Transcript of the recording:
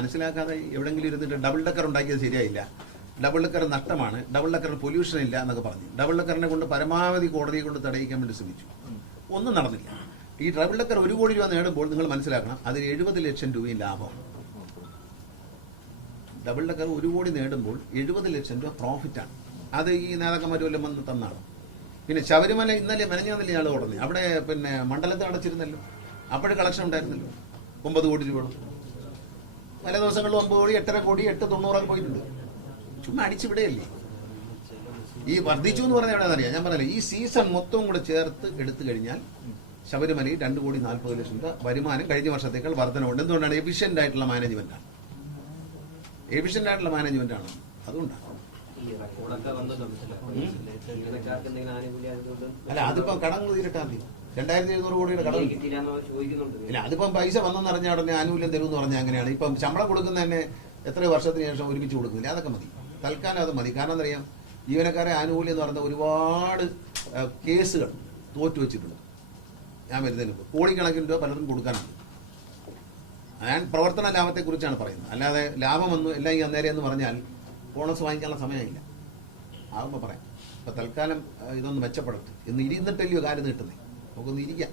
മനസ്സിലാക്കാതെ എവിടെയെങ്കിലും ഇരുന്നിട്ട് ഡബിൾ ഡെക്കർ ഉണ്ടാക്കിയത് ശരിയായില്ല, ഡബിൾ ഡെക്കർ നഷ്ടമാണ്, ഡബിൾ ഡെക്കർ പൊല്യൂഷൻ ഇല്ല എന്നൊക്കെ പറഞ്ഞു. ഡബിൾ ഡെക്കറിനെ കൊണ്ട് പരമാവധി കോടതിയെ കൊണ്ട് തടയിക്കാൻ വേണ്ടി ശ്രമിച്ചു. ഒന്നും നടന്നില്ല. ഈ ഡബിൾ ഡെക്കർ 1 കോടി രൂപ നേടുമ്പോൾ നിങ്ങൾ മനസ്സിലാക്കണം, അതിന് 70 ലക്ഷം രൂപയും ലാഭം. ഡബിൾ ഡെക്കർ 1 കോടി നേടുമ്പോൾ 70 ലക്ഷം രൂപ പ്രോഫിറ്റാണ്. അത് ഈ നേതാക്കന്മാർ വല്ലതും വന്ന് തന്നാണ്. പിന്നെ ശബരിമല ഇന്നലെ മെനഞ്ഞാന്നല്ലേ ആൾ തുടങ്ങി, അവിടെ പിന്നെ മണ്ഡലത്തിൽ അടച്ചിരുന്നല്ലോ, അപ്പോഴും കളക്ഷൻ ഉണ്ടായിരുന്നല്ലോ 9 കോടി രൂപ. പല ദിവസങ്ങളിലും 9 കോടി, 8.5 കോടി, 8.90 പോയിട്ടുണ്ട്. ചുമ്മാ അടിച്ചുവിടെയല്ലേ. ഈ വർദ്ധിച്ചു എന്ന് പറഞ്ഞാൽ എവിടെയാണെന്നറിയാം. ഞാൻ പറഞ്ഞില്ല, ഈ സീസൺ മൊത്തവും കൂടെ ചേർത്ത് എടുത്തു കഴിഞ്ഞാൽ ശബരിമലയിൽ 2 കോടി 40 ലക്ഷം രൂപ വരുമാനം കഴിഞ്ഞ വർഷത്തേക്കാൾ വർധനമുണ്ട്. എന്തുകൊണ്ടാണ്? എഫിഷ്യന്റ് ആയിട്ടുള്ള മാനേജ്മെന്റാണ്. അതുകൊണ്ടാണ്. അല്ല, അതിപ്പം കടങ്ങൾ തീരട്ടാ മതി. 2700 കോടിയുടെ കടം ഇല്ല. അതിപ്പം പൈസ വന്നെന്ന് അറിഞ്ഞാൽ ഉടനെ ആനുകൂല്യം തരുമെന്ന് പറഞ്ഞാൽ അങ്ങനെയാണ്. ഇപ്പം ശമ്പളം കൊടുക്കുന്ന തന്നെ എത്ര വർഷത്തിന് ശേഷം ഒരുമിച്ച് കൊടുക്കുന്നില്ല. അതൊക്കെ മതി, തൽക്കാലം അത് മതി. കാരണം എന്തറിയാം, ജീവനക്കാരെ ആനുകൂല്യം എന്ന് പറയുന്ന ഒരുപാട് കേസുകൾ തോറ്റുവെച്ചിട്ടുണ്ട്. ഞാൻ വരുന്നതിന് മുമ്പ് കോടിക്കണക്കിന് രൂപ പലർക്കും കൊടുക്കാനുണ്ട്. ഞാൻ പ്രവർത്തന ലാഭത്തെക്കുറിച്ചാണ് പറയുന്നത്, അല്ലാതെ ലാഭമൊന്നും എല്ലാം ഈ അന്നേരം എന്ന് പറഞ്ഞാൽ ബോണസ് വാങ്ങിക്കാനുള്ള സമയമില്ല. ആകുമ്പോൾ പറയാം. ഇപ്പം തൽക്കാലം ഇതൊന്ന് മെച്ചപ്പെടട്ടെ എന്ന് ഇരുന്നിട്ടല്ലയോ കാര്യം നീട്ടുന്നേ. നമുക്കൊന്ന് ഇരിക്കാം.